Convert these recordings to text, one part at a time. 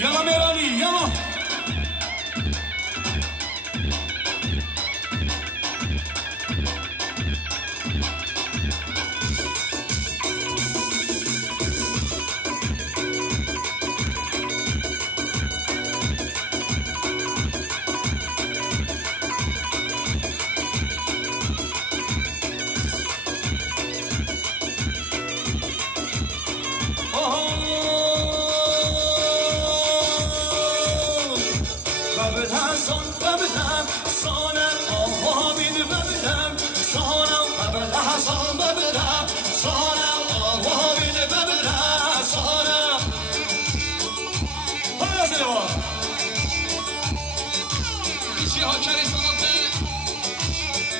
يلا ميراني يلا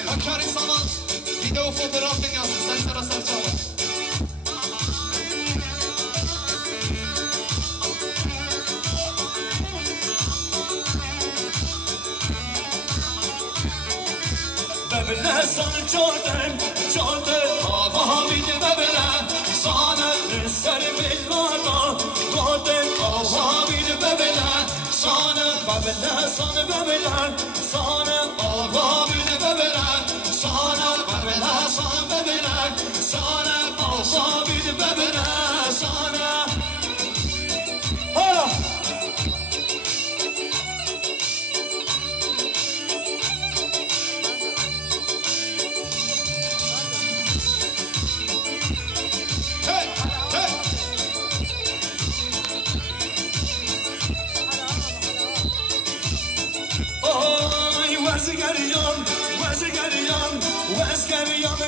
Hakari sanat video fotoğraf dünyası sen sana sarçalı. ببله سان جادن جادن آها بیده ببله سانه سر بلادا جادن آها بیده ببله سانه ببله سانه ببله سانه آها بیده ببله سانه ببله سانه ببله سانه آها بیده ببله سانه ها وزگریان وزگریان وزگریان